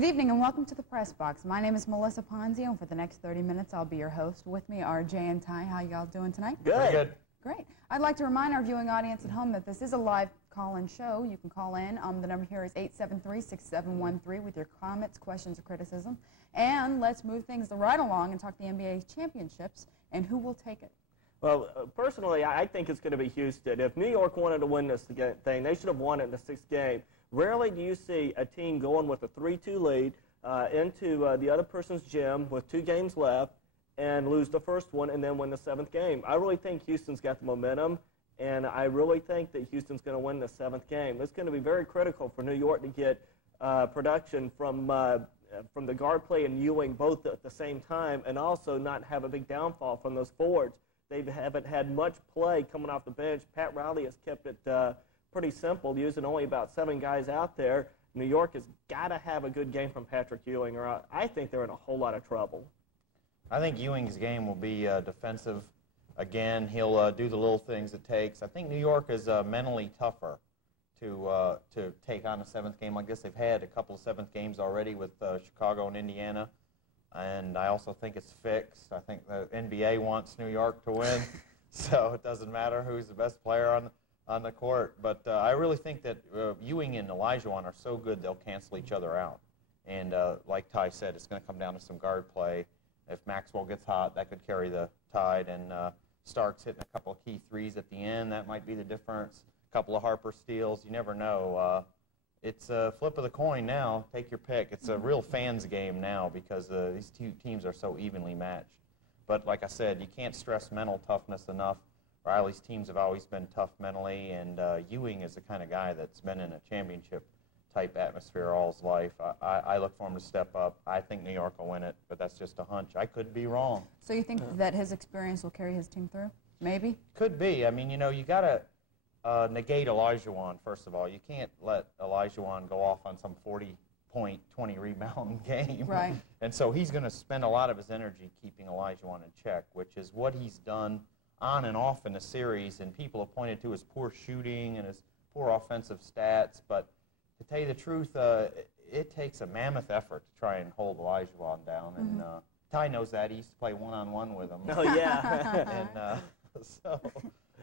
Good evening and welcome to the Press Box. My name is Melissa Ponzio, and for the next 30 minutes I'll be your host. With me are Jay and Ty. How y'all doing tonight? Good. Good. Great. I'd like to remind our viewing audience at home that this is a live call-in show. You can call in. The number here is 873-6713 with your comments, questions, or criticism. And let's move things right along and talk the NBA championships and who will take it. Well, personally, I think it's going to be Houston. If New York wanted to win this thing, they should have won it in the sixth game. Rarely do you see a team going with a 3-2 lead into the other person's gym with 2 games left and lose the first one and then win the 7th game. I really think Houston's got the momentum, and I really think that Houston's going to win the 7th game. It's going to be very critical for New York to get production from the guard play and Ewing both at the same time, and also not have a big downfall from those forwards. They haven't had much play coming off the bench. Pat Riley has kept it pretty simple, using only about 7 guys out there. New York has got to have a good game from Patrick Ewing, or I think they're in a whole lot of trouble. I think Ewing's game will be defensive. Again, he'll do the little things it takes. I think New York is mentally tougher to take on a 7th game like this. They've had a couple of 7th games already with Chicago and Indiana, and I also think it's fixed. I think the NBA wants New York to win, so it doesn't matter who's the best player on the court. But I really think that Ewing and Olajuwon are so good they'll cancel each other out. And like Ty said, it's going to come down to some guard play. If Maxwell gets hot, that could carry the tide. And Starks hitting a couple of key threes at the end, that might be the difference. A couple of Harper steals, you never know. It's a flip of the coin now. Take your pick. It's a real fans game now because these 2 teams are so evenly matched. But like I said, you can't stress mental toughness enough. Riley's teams have always been tough mentally, and Ewing is the kind of guy that's been in a championship-type atmosphere all his life. I look for him to step up. I think New York will win it, but that's just a hunch. I could be wrong. So you think that his experience will carry his team through? Maybe? Could be. I mean, you know, you got to negate Olajuwon, first of all. You can't let Olajuwon go off on some 40-point, 20-rebound game. Right. And so he's going to spend a lot of his energy keeping Olajuwon in check, which is what he's done on and off in the series, and people have pointed to his poor shooting and his poor offensive stats, but to tell you the truth, it takes a mammoth effort to try and hold Olajuwon down, and Ty knows that. He used to play one-on-one with him. Oh, yeah. And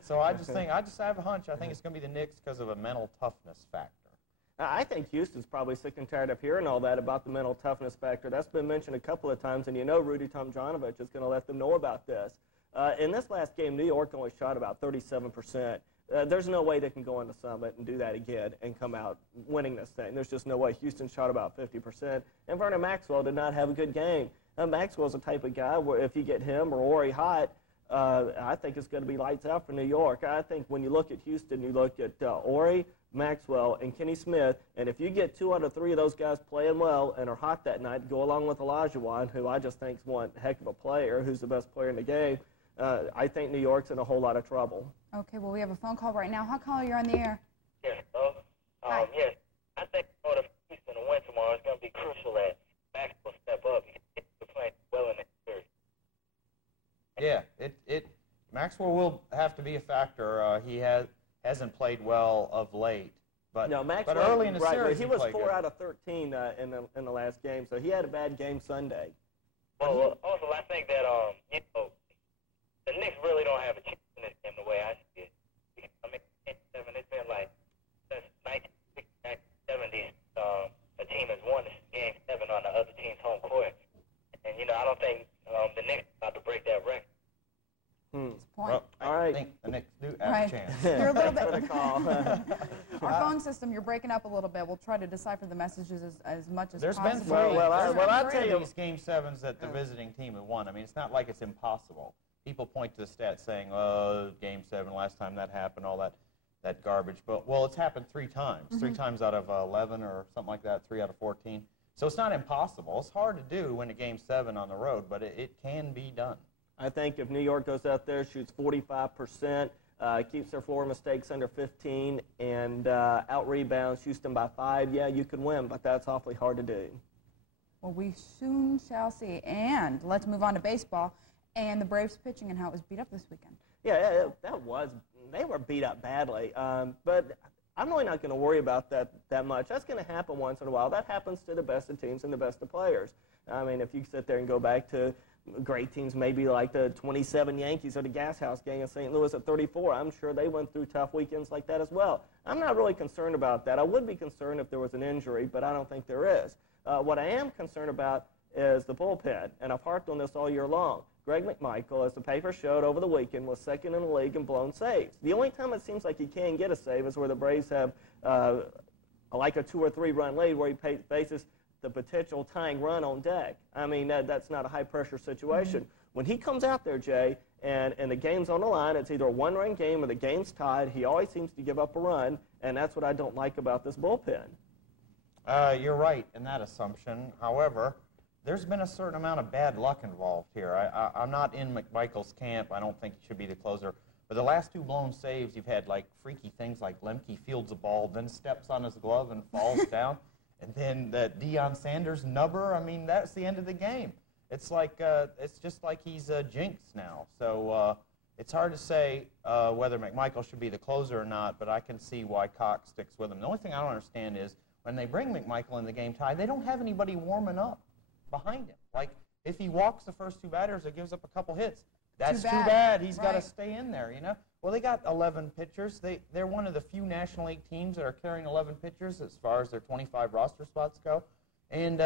so I have a hunch. I think it's going to be the Knicks because of a mental toughness factor. I think Houston's probably sick and tired of hearing all that about the mental toughness factor. That's been mentioned a couple of times, and you know Rudy Tomjanovich is going to let them know about this. In this last game, New York only shot about 37%. There's no way they can go on the Summit and do that again and come out winning this thing. There's just no way. Houston shot about 50%. And Vernon Maxwell did not have a good game. Maxwell's the type of guy where if you get him or Ori hot, I think it's going to be lights out for New York. I think when you look at Houston, you look at Ori, Maxwell, and Kenny Smith, and if you get 2 out of 3 of those guys playing well and are hot that night, go along with Olajuwon, who I just think is one heck of a player, who's the best player in the game, I think New York's in a whole lot of trouble. Okay, well, we have a phone call right now. How caller, you're on the air? Yes, yes. I think in order for Houston to win tomorrow, it's going to be crucial that Maxwell step up. He's playing well in the series. Yeah, Maxwell will have to be a factor. He hasn't played well of late, but no, Maxwell, but early in the series he was 4 good. out of 13 in the last game, so he had a bad game Sunday. Well, also I think that you know, the Knicks really don't have a chance in this game the way I see it. I mean, it's been like since 1960s, 1970s, a team has won game 7 on the other team's home court, and you know I don't think the Knicks are about to break that record. Well, all right. I think the Knicks do have a chance. You're a little bit. For the call. Our phone system, you're breaking up a little bit. We'll try to decipher the messages as much as There's possible. been three. I'll tell you. These Game 7s that the visiting team have won. I mean, it's not like it's impossible. People point to the stats saying, oh, Game 7, last time that happened, all that garbage. But, well, it's happened 3 times. 3 times out of 11 or something like that, 3 out of 14. So it's not impossible. It's hard to do win a Game 7 on the road, but it can be done. I think if New York goes out there, shoots 45%, keeps their floor mistakes under 15, and out-rebounds Houston by 5, yeah, you can win, but that's awfully hard to do. Well, we soon shall see. And let's move on to baseball and the Braves pitching and how it was beat up this weekend. Yeah, they were beat up badly, but I'm really not going to worry about that much. That's going to happen once in a while. That happens to the best of teams and the best of players. I mean, if you sit there and go back to great teams, maybe like the 27 Yankees or the Gas House Gang in St. Louis at 34, I'm sure they went through tough weekends like that as well. I'm not really concerned about that. I would be concerned if there was an injury, but I don't think there is. What I am concerned about is the bullpen, and I've harped on this all year long. Greg McMichael, as the paper showed over the weekend, was second in the league in blown saves. The only time it seems like he can get a save is where the Braves have like a 2 or 3 run lead where he faces the potential tying run on deck. I mean, that's not a high-pressure situation. When he comes out there, Jay, and the game's on the line, it's either a one-run game or the game's tied, he always seems to give up a run, and that's what I don't like about this bullpen. You're right in that assumption. However, there's been a certain amount of bad luck involved here. I'm not in McMichael's camp. I don't think he should be the closer. But the last 2 blown saves, you've had like freaky things like Lemke fields a ball, then steps on his glove and falls down. And then the Deion Sanders nubber, I mean, that's the end of the game. It's like it's just like he's jinxed now. So it's hard to say whether McMichael should be the closer or not, but I can see why Cox sticks with him. The only thing I don't understand is when they bring McMichael in the game tie, they don't have anybody warming up behind him. Like, if he walks the first 2 batters or gives up a couple hits, that's too bad. He's got to stay in there, you know? Well, they got 11 pitchers. They're one of the few National League teams that are carrying 11 pitchers as far as their 25 roster spots go. And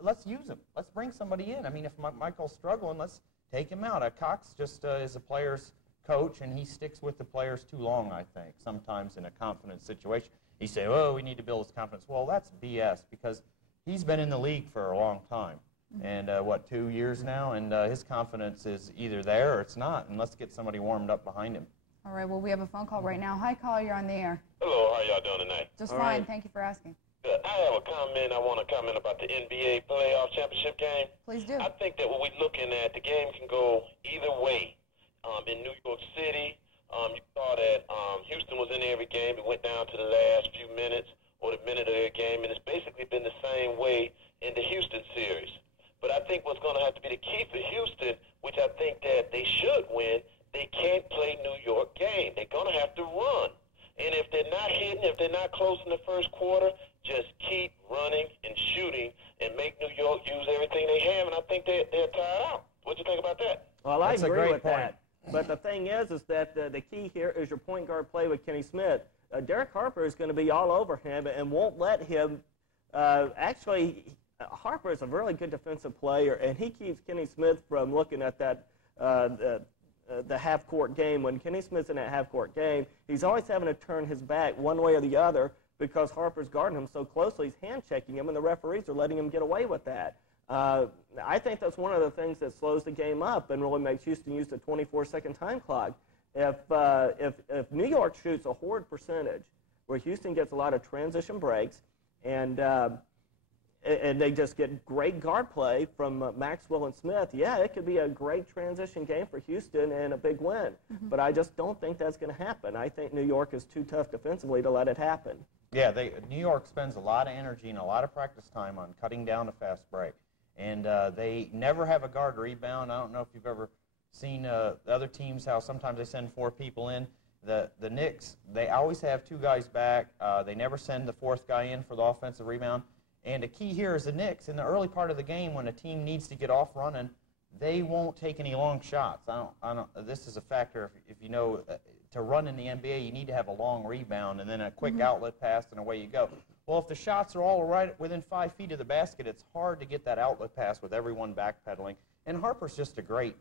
let's use them. Let's bring somebody in. I mean, if Michael's struggling, let's take him out. Cox just is a player's coach, and he sticks with the players too long, I think, sometimes in a confidence situation. He say, oh, we need to build his confidence. Well, that's BS, because he's been in the league for a long time. And, 2 years now? And his confidence is either there or it's not. And let's get somebody warmed up behind him. All right, well, we have a phone call right now. Hi, caller, you're on the air. Hello, how y'all doing tonight? Just fine. Thank you for asking. Good. I have a comment. I want to comment about the NBA playoff championship game. Please do. I think that what we're looking at, the game can go either way. In New York City, you saw that Houston was in every game. It went down to the last few minutes or the minute of their game, and it's basically been the same way in the Houston series. But I think what's going to have to be the key for Houston, which I think that they should win, they can't play New York game. They're going to have to run. And if they're not hitting, if they're not close in the first quarter, just keep running and shooting and make New York use everything they have, and I think they're tired out. What do you think about that? Well, I agree with that. But the thing is that the key here is your point guard play with Kenny Smith. Derek Harper is going to be all over him and won't let him Harper is a really good defensive player, and he keeps Kenny Smith from looking at that the half-court game. When Kenny Smith's in that half-court game, he's always having to turn his back one way or the other because Harper's guarding him so closely. He's hand-checking him, and the referees are letting him get away with that. I think that's one of the things that slows the game up and really makes Houston use the 24-second time clock. If New York shoots a horrid percentage where Houston gets a lot of transition breaks and they just get great guard play from Maxwell and Smith, yeah, it could be a great transition game for Houston and a big win. But I just don't think that's going to happen. I think New York is too tough defensively to let it happen. Yeah, New York spends a lot of energy and a lot of practice time on cutting down a fast break. And they never have a guard rebound. I don't know if you've ever seen the other teams, how sometimes they send 4 people in. The Knicks, they always have 2 guys back. They never send the 4th guy in for the offensive rebound. And the key here is the Knicks, in the early part of the game when a team needs to get off running, they won't take any long shots. This is a factor. If you know, to run in the NBA, you need to have a long rebound and then a quick outlet pass and away you go. Well, if the shots are all right within 5 feet of the basket, it's hard to get that outlet pass with everyone backpedaling. And Harper's just a great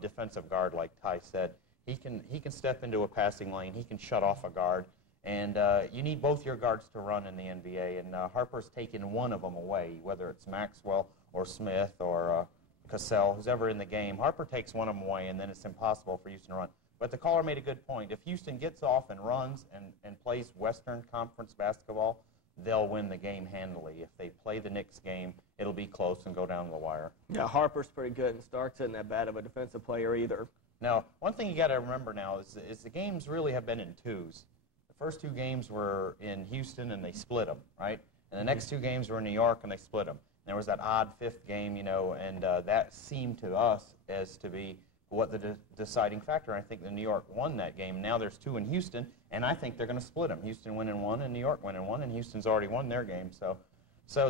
defensive guard, like Ty said. He can step into a passing lane. He can shut off a guard. And you need both your guards to run in the NBA. And Harper's taken one of them away, whether it's Maxwell or Smith or Cassell, who's ever in the game. Harper takes one of them away, and then it's impossible for Houston to run. But the caller made a good point. If Houston gets off and runs and plays Western Conference basketball, they'll win the game handily. If they play the Knicks game, it'll be close and go down to the wire. Yeah, Harper's pretty good, and Starks isn't that bad of a defensive player either. Now, one thing you got to remember now is the games really have been in twos. The first 2 games were in Houston, and they split them, right? And the next 2 games were in New York, and they split them. And there was that odd 5th game, you know, and that seemed to us as to be what the deciding factor. I think New York won that game. Now there's 2 in Houston, and I think they're going to split them. Houston winning 1 and New York winning 1, and Houston's already won their game. So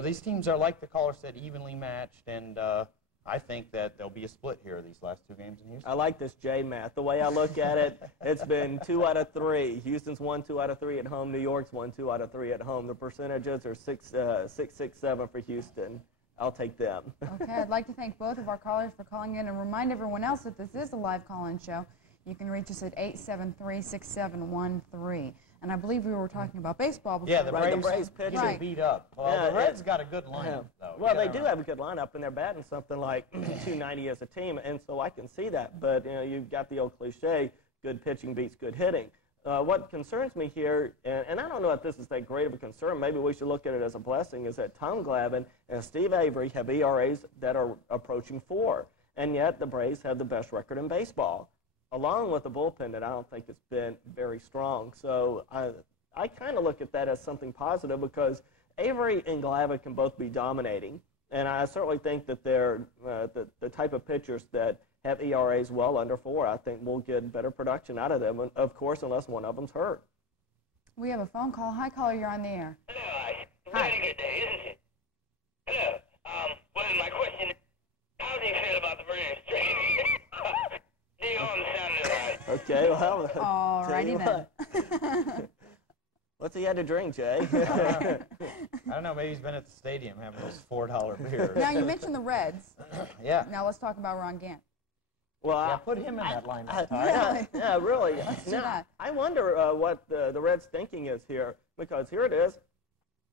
these teams are, like the caller said, evenly matched, and I think that there'll be a split here these last 2 games in Houston. I like this J math. The way I look at it, it's been 2 out of 3. Houston's won 2 out of 3 at home. New York's won 2 out of 3 at home. The percentages are 6-6-7 for Houston. I'll take them. Okay, I'd like to thank both of our callers for calling in and remind everyone else that this is a live call-in show. You can reach us at 873-6713. And I believe we were talking about baseball before. Yeah, the Braves pitching. Right. beat up. Well, the Reds got a good lineup, though. Well, they do have a good lineup, and they're batting something like 290 as a team, and so I can see that. But, you know, you've got the old cliche, good pitching beats good hitting. What concerns me here, and I don't know if this is that great of a concern, maybe we should look at it as a blessing, is that Tom Glavine and Steve Avery have ERAs that are approaching 4, and yet the Braves have the best record in baseball, along with the bullpen that I don't think has been very strong. So I kind of look at that as something positive because Avery and Glavine can both be dominating, and I certainly think that they're the type of pitchers that have ERAs well under 4. I think we'll get better production out of them, and of course, unless one of them's hurt. We have a phone call. Hi, caller, you're on the air. Hello, very good day, isn't it? Hello. Well, my question is, how do you feel about the Braves trade? Dion sounded right. Okay, well, All tell righty you then. what. What's he had to drink, Jay? I don't know. Maybe he's been at the stadium having those $4 beers. Now, you mentioned the Reds. Yeah. Now let's talk about Ron Gant. Well, Yeah, put him in that lineup. yeah, really. Let's do Now, that. I wonder what the Reds' thinking is here, because here it is.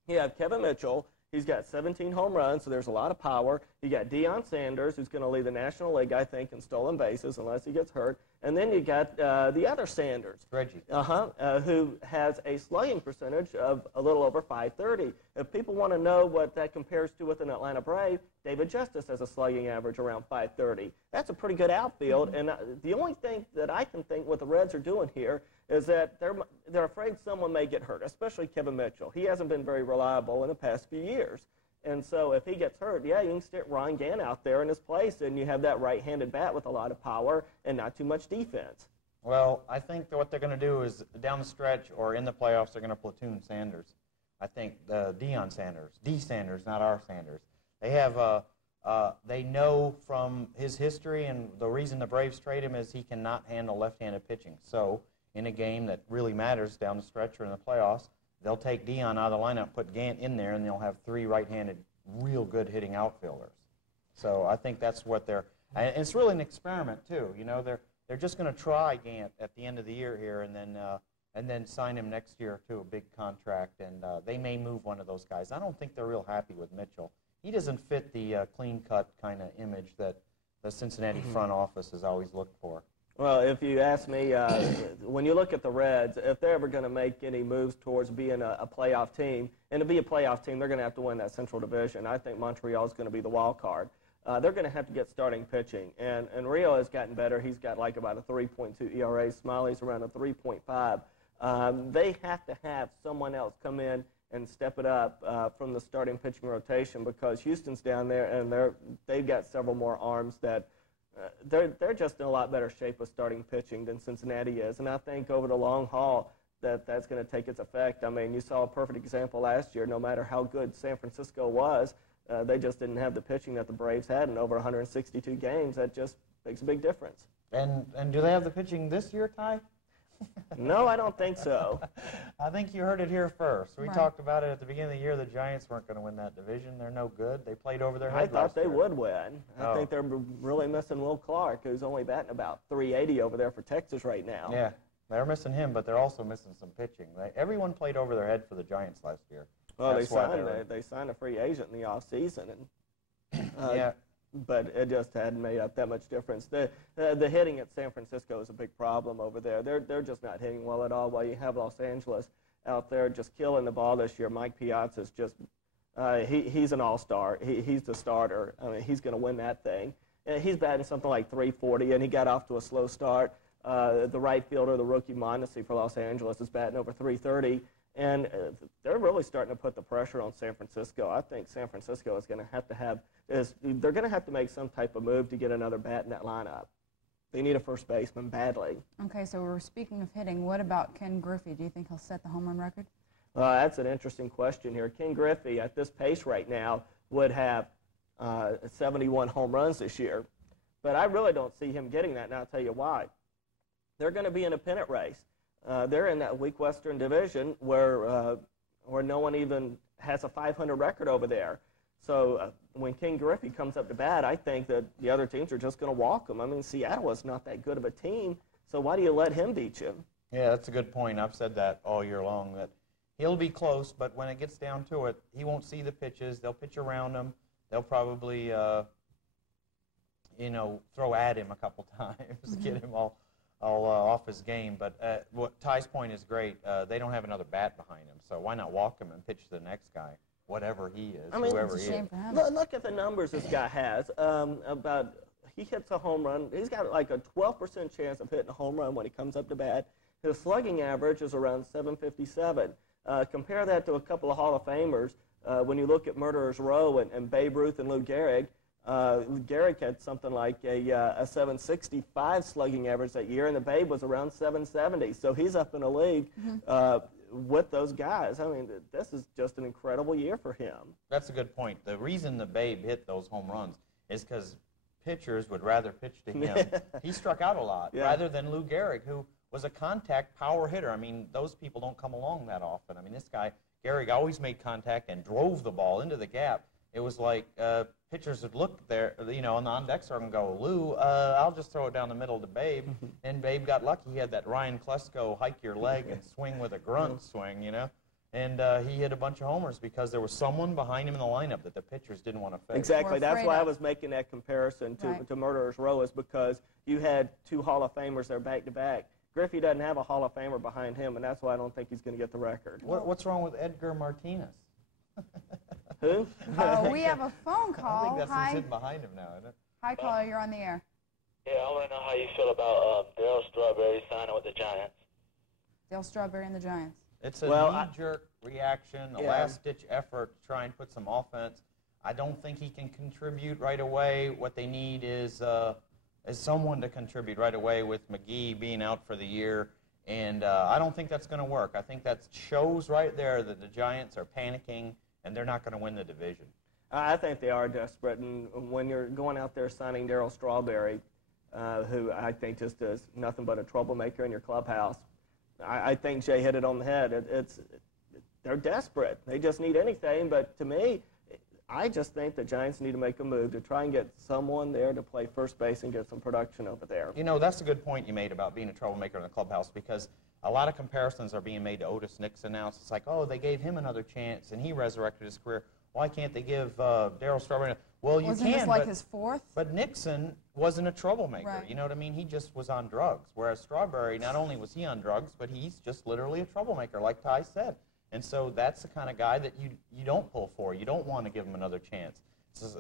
You have Kevin Mitchell. He's got 17 home runs, so there's a lot of power. You got Deion Sanders, who's going to lead the National League, I think, in stolen bases, unless he gets hurt. And then you got the other Sanders. Reggie. Who has a slugging percentage of a little over .530. If people want to know what that compares to with an Atlanta Brave, David Justice has a slugging average around .530. That's a pretty good outfield, and the only thing that I can think what the Reds are doing here is that they're afraid someone may get hurt, especially Kevin Mitchell. He hasn't been very reliable in the past few years. And so if he gets hurt, yeah, you can stick Ron Gant out there in his place, and you have that right-handed bat with a lot of power and not too much defense. Well, I think that what they're going to do is down the stretch or in the playoffs, they're going to platoon Sanders. I think Deion Sanders, D. Sanders, not our Sanders. They have they know from his history, and the reason the Braves trade him is he cannot handle left-handed pitching. So in a game that really matters down the stretch or in the playoffs, they'll take Deion out of the lineup, put Gant in there, and they'll have 3 right-handed, real good hitting outfielders. So I think that's what they're. And it's really an experiment too. You know, they're just going to try Gant at the end of the year here, and then sign him next year to a big contract, and they may move one of those guys. I don't think they're real happy with Mitchell. He doesn't fit the clean-cut kind of image that the Cincinnati front office has always looked for. Well, if you ask me, when you look at the Reds, if they're ever going to make any moves towards being a playoff team, and to be a playoff team, they're going to have to win that Central Division. I think Montreal is going to be the wild card. They're going to have to get starting pitching, and Rio has gotten better. He's got like about a 3.2 ERA. Smiley's around a 3.5. They have to have someone else come in and step it up from the starting pitching rotation, because Houston's down there, and they've got several more arms that they're just in a lot better shape with starting pitching than Cincinnati is. And I think over the long haul that's going to take its effect. I mean, you saw a perfect example last year. No matter how good San Francisco was, they just didn't have the pitching that the Braves had in over 162 games. That just makes a big difference. And do they have the pitching this year, Ty? No, I don't think so. I think you heard it here first. We Right. talked about it at the beginning of the year. The Giants weren't going to win that division. They're no good. They played over their I head thought last they year. would win. I Oh. think they're really missing Will Clark, who's only batting about 380 over there for Texas right now. Yeah, they're missing him, but they're also missing some pitching. Everyone played over their head for the Giants last year. Well, That's why they signed a free agent in the offseason, and Yeah. but it just hadn't made up that much difference. The hitting at San Francisco is a big problem over there. They're just not hitting well at all. While you have Los Angeles out there just killing the ball this year, Mike Piazza's just he's an all-star. He's the starter. I mean, he's going to win that thing. And he's batting something like 340, and he got off to a slow start. The right fielder, the rookie Mondesi for Los Angeles, is batting over 330. And they're really starting to put the pressure on San Francisco. I think San Francisco is going to have to make some type of move to get another bat in that lineup. They need a first baseman badly. Okay, so we're speaking of hitting. What about Ken Griffey? Do you think he'll set the home run record? That's an interesting question here. Ken Griffey, at this pace right now, would have 71 home runs this year. But I really don't see him getting that, and I'll tell you why. They're going to be in a pennant race. They're in that weak Western Division where no one even has a 500 record over there. So when Ken Griffey comes up to bat, I think that the other teams are just going to walk him. I mean, Seattle is not that good of a team, so why do you let him beat you? Yeah, that's a good point. I've said that all year long, that he'll be close, but when it gets down to it, he won't see the pitches. They'll pitch around him. They'll probably, throw at him a couple times, get him all off his game. But what Ty's point is great. They don't have another bat behind him, so why not walk him and pitch to the next guy, whatever he is, whoever he is. Look at the numbers this guy has. He hits a home run. He's got like a 12% chance of hitting a home run when he comes up to bat. His slugging average is around 757. Compare that to a couple of Hall of Famers. When you look at Murderers Row and Babe Ruth and Lou Gehrig, Gehrig had something like a 765 slugging average that year, and the Babe was around 770. So he's up in a league with those guys. I mean, this is just an incredible year for him. That's a good point. The reason the Babe hit those home runs is because pitchers would rather pitch to him. He struck out a lot rather than Lou Gehrig, who was a contact power hitter. I mean, those people don't come along that often. I mean, this guy, Gehrig, always made contact and drove the ball into the gap. It was like pitchers would look there, on the on-deck circle and go, Lou, I'll just throw it down the middle to Babe. And Babe got lucky. He had that Ryan Klesko hike your leg and swing with a grunt swing, And he hit a bunch of homers because there was someone behind him in the lineup that the pitchers didn't want to face. Exactly. That's why I was making that comparison to Murderers Row, is because you had two Hall of Famers there back-to-back. Griffey doesn't have a Hall of Famer behind him, and that's why I don't think he's going to get the record. What's wrong with Edgar Martinez? Who? We have a phone call. I think that's who's sitting behind him now, isn't it? Hi, caller. You're on the air. Yeah, I want to know how you feel about Darryl Strawberry signing with the Giants. Dale Strawberry and the Giants. It's a knee-jerk reaction, a last-ditch effort to try and put some offense. I don't think he can contribute right away. What they need is someone to contribute right away, with McGee being out for the year. And I don't think that's going to work. I think that shows right there that the Giants are panicking and they're not going to win the division. I think they are desperate. And when you're going out there signing Darryl Strawberry, who I think just is nothing but a troublemaker in your clubhouse, I think Jay hit it on the head. They're desperate. They just need anything. But to me, I just think the Giants need to make a move to try and get someone there to play first base and get some production over there. That's a good point you made about being a troublemaker in the clubhouse, because a lot of comparisons are being made to Otis Nixon now. It's like, oh, they gave him another chance and he resurrected his career. Why can't they give Darryl Strawberry? Well, you Wasn't this like his fourth? But Nixon wasn't a troublemaker. Right. You know what I mean? He just was on drugs. Whereas Strawberry, not only was he on drugs, but he's just literally a troublemaker, like Ty said. And so that's the kind of guy that you don't pull for. You don't want to give him another chance.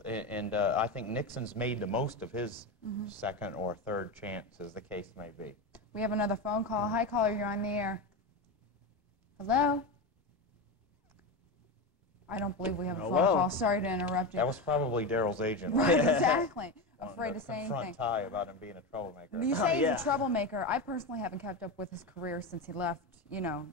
And I think Nixon's made the most of his second or third chance, as the case may be. We have another phone call. Hi, caller. You're on the air. Hello? I don't believe we have a phone call. Sorry to interrupt you. That was probably Darryl's agent. Right, exactly. Afraid to say anything. Confront Ty about him being a troublemaker. You say he's a troublemaker. I personally haven't kept up with his career since he left,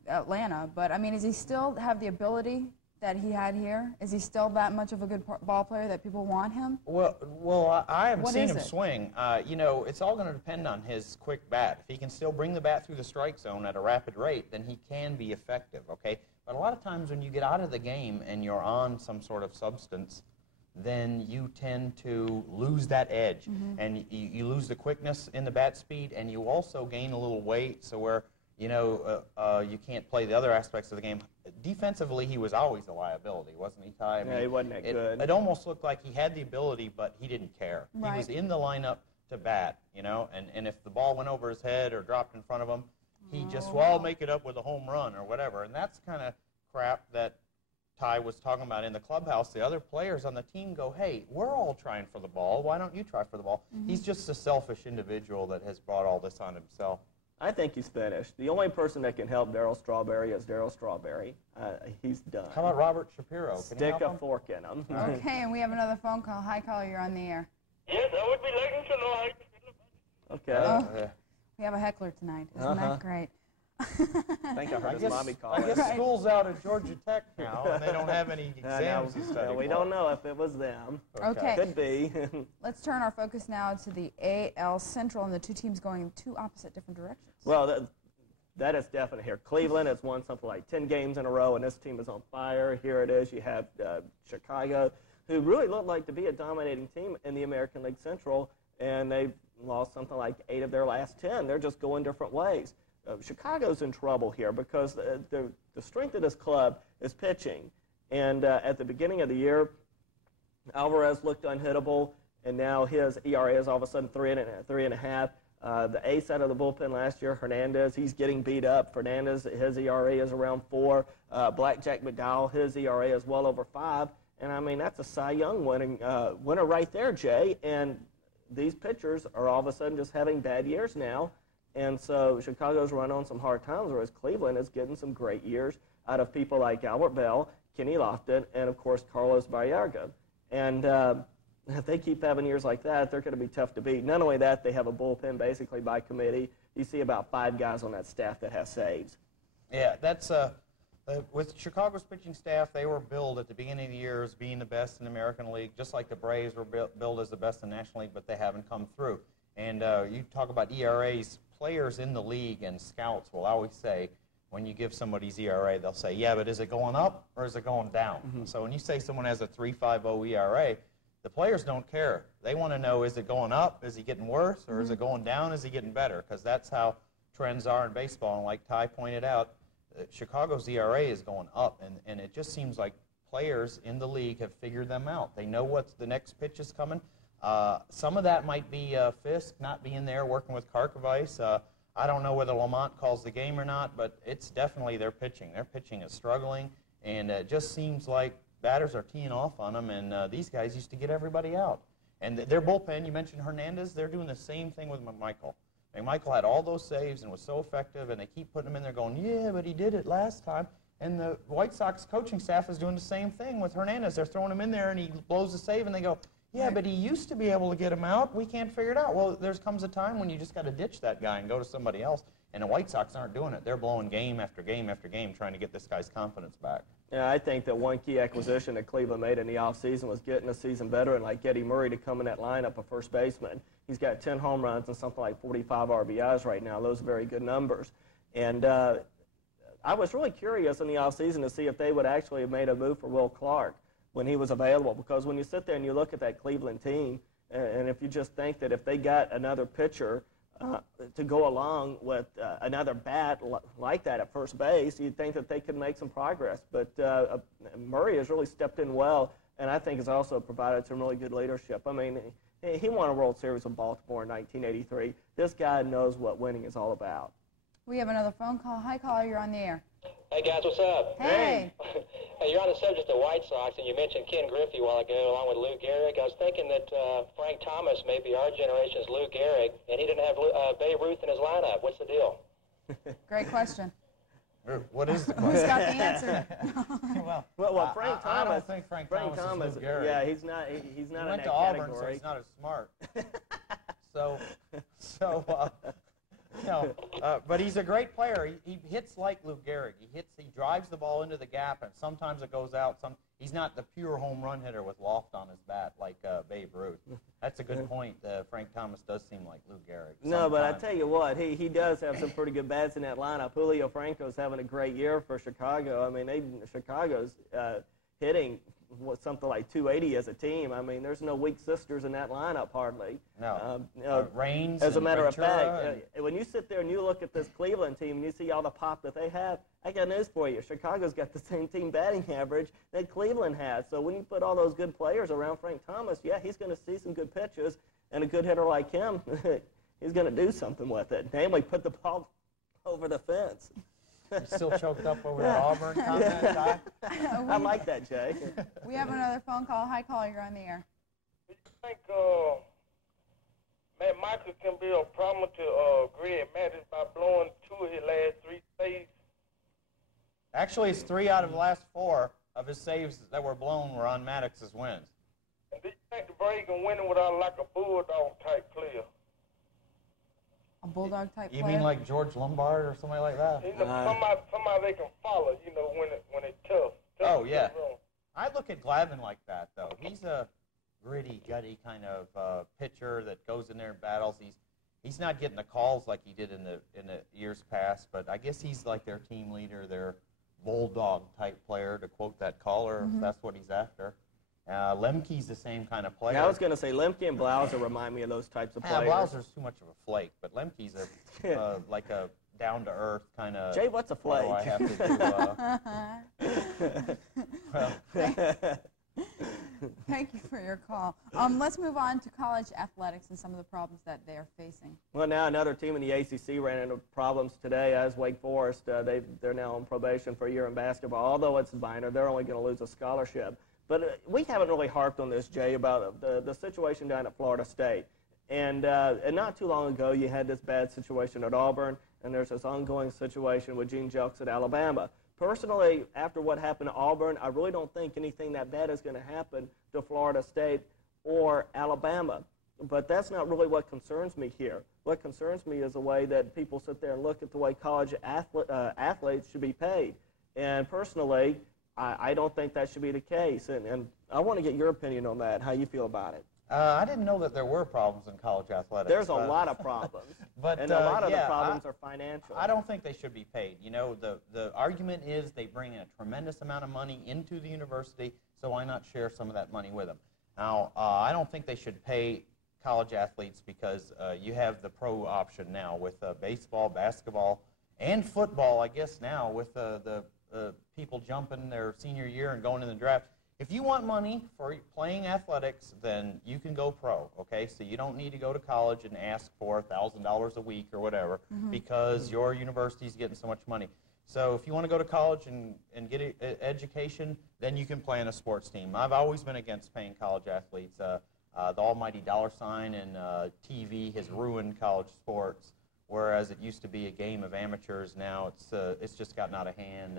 Atlanta. But, I mean, does he still have the ability that he had here? Is he still that much of a good ball player that people want him? Well, I haven't seen him swing. It's all going to depend on his quick bat. If he can still bring the bat through the strike zone at a rapid rate, then he can be effective, okay? But a lot of times when you get out of the game and you're on some sort of substance, then you tend to lose that edge. And you lose the quickness in the bat speed, and you also gain a little weight, so where you can't play the other aspects of the game. Defensively, he was always a liability, wasn't he, Ty? I mean, he wasn't that good. It almost looked like he had the ability, but he didn't care. Right. He was in the lineup to bat, and if the ball went over his head or dropped in front of him, he just, I'll make it up with a home run or whatever. And that's kind of crap that Ty was talking about in the clubhouse. The other players on the team go, hey, we're all trying for the ball. Why don't you try for the ball? He's just a selfish individual that has brought all this on himself. I think he's finished. The only person that can help Darryl Strawberry is Darryl Strawberry. He's done. How about Robert Shapiro? Stick a fork in him. Okay, and we have another phone call. Hi, caller. You're on the air. Yes, I would be liking to know how you feel Okay. Oh, we have a heckler tonight. Isn't that great? Think I heard his mommy call I it. guess school's out at Georgia Tech now, and they don't have any exams to study. We don't know if it was them. Okay. Could be. Let's turn our focus now to the AL Central and the two teams going in two opposite different directions. Well, that is definite here. Cleveland has won something like 10 games in a row, and this team is on fire. Here it is. You have Chicago, who really looked like to be a dominating team in the American League Central, and they've lost something like 8 of their last 10. They're just going different ways. Chicago's in trouble here because the strength of this club is pitching. And at the beginning of the year, Alvarez looked unhittable, and now his ERA is all of a sudden 3.5. The ace out of the bullpen last year, Hernandez, he's getting beat up. Fernandez, his ERA is around 4. Blackjack McDowell, his ERA is well over 5. And, I mean, that's a Cy Young winner right there, Jay. And these pitchers are all of a sudden just having bad years now. And so Chicago's run on some hard times, whereas Cleveland is getting some great years out of people like Albert Bell, Kenny Lofton, and, of course, Carlos Baerga. And if they keep having years like that, they're going to be tough to beat. Not only that, they have a bullpen basically by committee. You see about 5 guys on that staff that have saves. Yeah, that's with Chicago's pitching staff, they were billed at the beginning of the year as being the best in the American League, just like the Braves were billed as the best in the National League, but they haven't come through. And you talk about ERAs, players in the league and scouts will always say, when you give somebody's ERA, they'll say, yeah, but is it going up or is it going down? Mm-hmm. So when you say someone has a 3.50 ERA, the players don't care. They want to know, is it going up? Is he getting worse? Or is it going down? Is he getting better? Because that's how trends are in baseball. And like Ty pointed out, Chicago's ERA is going up. And it just seems like players in the league have figured them out. They know what the next pitch is coming. Some of that might be Fisk not being there working with Karkovice. I don't know whether Lamont calls the game or not, but it's definitely their pitching. Their pitching is struggling, and it just seems like batters are teeing off on them, and these guys used to get everybody out. And their bullpen, you mentioned Hernandez, they're doing the same thing with McMichael. McMichael had all those saves and was so effective, and they keep putting him in there going, yeah, but he did it last time. And the White Sox coaching staff is doing the same thing with Hernandez. They're throwing him in there, and he blows the save, and they go, yeah, but he used to be able to get him out. We can't figure it out. Well, there comes a time when you just got to ditch that guy and go to somebody else. And the White Sox aren't doing it. They're blowing game after game after game trying to get this guy's confidence back. Yeah, I think that one key acquisition that Cleveland made in the offseason was getting a seasoned veteran like Eddie Murray to come in that lineup of first baseman. He's got 10 home runs and something like 45 RBIs right now. Those are very good numbers. And I was really curious in the offseason to see if they would actually have made a move for Will Clark when he was available, because when you sit there and you look at that Cleveland team, and if you just think that if they got another pitcher to go along with another bat like that at first base, you'd think that they could make some progress. But Murray has really stepped in well, and I think has also provided some really good leadership. I mean, he won a World Series with Baltimore in 1983. This guy knows what winning is all about. We have another phone call. Hi, caller, you're on the air. Hey, guys, what's up? Hey. Hey, you're on the subject of White Sox, and you mentioned Ken Griffey a while ago, along with Lou Gehrig. I was thinking that Frank Thomas may be our generation's Lou Gehrig, and he didn't have Babe Ruth in his lineup. What's the deal? Great question. What is the Who's question? got the answer? Well, Frank Thomas. I don't think Frank Thomas is Lou Gehrig. Yeah, he's not He in went that to Auburn, category. so he's not as smart. But he's a great player. He hits like Lou Gehrig. He drives the ball into the gap, and sometimes it goes out. He's not the pure home run hitter with loft on his bat like Babe Ruth. That's a good point. Frank Thomas does seem like Lou Gehrig. No, but I tell you what, he does have some pretty good bats in that lineup. Julio Franco's having a great year for Chicago. I mean, Chicago's hitting something like 280 as a team. I mean, there's no weak sisters in that lineup hardly. No. Reigns. As a matter of Ventura fact, when you sit there and you look at this Cleveland team and you see all the pop that they have, I got news for you. Chicago's got the same team batting average that Cleveland has. So when you put all those good players around Frank Thomas, yeah, he's going to see some good pitches, and a good hitter like him, he's going to do something with it, namely put the ball over the fence. You're still choked up over the Auburn comment, Ty? I like that, Jay. We have another phone call. Hi, caller, you're on the air. Do you think Matt Michael can be a problem to Greg Maddux by blowing 2 of his last 3 saves? Actually, it's 3 out of the last 4 of his saves that were blown were on Maddox's wins. And do you think the Braves can win it without like a bulldog type player? A bulldog type You player? mean like George Lombard or somebody like that? You know, somebody they can follow, you know, when it's tough. Oh, yeah. I look at Glavine like that, though. He's a gritty, gutty kind of pitcher that goes in there and battles. He's not getting the calls like he did in the years past, but I guess he's like their team leader, their bulldog type player, to quote that caller, if that's what he's after. Lemke's the same kind of player. Yeah, I was going to say Lemke and Blauser remind me of those types of players. Blauser's too much of a flake, but Lemke's like a down-to-earth kind of. Jay, what's a flake? What do I have to do? Well, Thank you for your call. Let's move on to college athletics and some of the problems that they are facing. Well, now another team in the ACC ran into problems today, as Wake Forest. They're now on probation for a year in basketball. Although it's minor, they're only going to lose a scholarship. But we haven't really harped on this, Jay, about the situation down at Florida State. And not too long ago, you had this bad situation at Auburn, and there's this ongoing situation with Gene Jelks at Alabama. Personally, after what happened to Auburn, I really don't think anything that bad is going to happen to Florida State or Alabama. But that's not really what concerns me here. What concerns me is the way that people sit there and look at the way college athletes should be paid. And personally, I don't think that should be the case. And I want to get your opinion on that, how you feel about it. I didn't know that there were problems in college athletics. There's a lot of problems, and a lot of the problems are financial. I don't think they should be paid. You know, the argument is they bring in a tremendous amount of money into the university, so why not share some of that money with them? Now, I don't think they should pay college athletes because you have the pro option now with baseball, basketball, and football, I guess now, with the people jumping their senior year and going in the draft. If you want money for playing athletics, then you can go pro, okay? So you don't need to go to college and ask for $1,000 a week or whatever because your university's getting so much money. So if you want to go to college and get an education, then you can play on a sports team. I've always been against paying college athletes. The almighty dollar sign and TV has ruined college sports, whereas it used to be a game of amateurs. Now it's just gotten out of hand,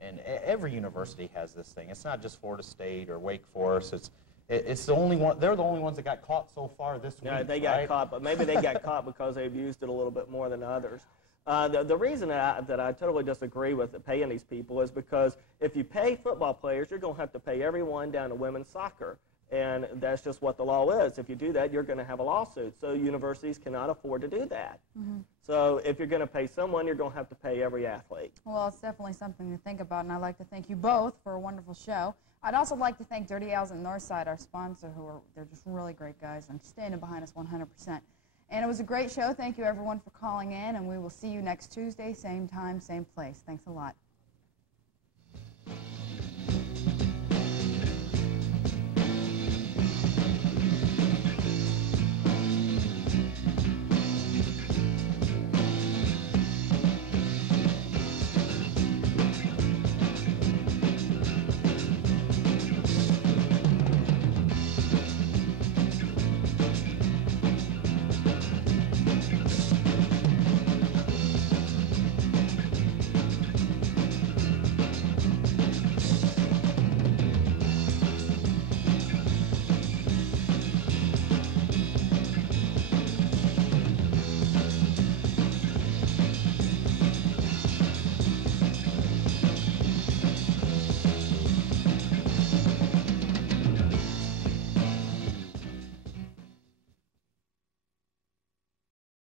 and every university has this thing. It's not just Florida State or Wake Forest. It's the only one. They're the only ones that got caught so far this week. Yeah, they got caught, but maybe they got caught because they've used it a little bit more than others. The reason that I totally disagree with paying these people is because if you pay football players, you're going to have to pay everyone down to women's soccer. And that's just what the law is. If you do that, you're going to have a lawsuit. So universities cannot afford to do that. So if you're going to pay someone, you're going to have to pay every athlete. Well, it's definitely something to think about, and I'd like to thank you both for a wonderful show. I'd also like to thank Dirty Al's and Northside, our sponsor, they're just really great guys and standing behind us 100%. And it was a great show. Thank you, everyone, for calling in, and we will see you next Tuesday, same time, same place. Thanks a lot.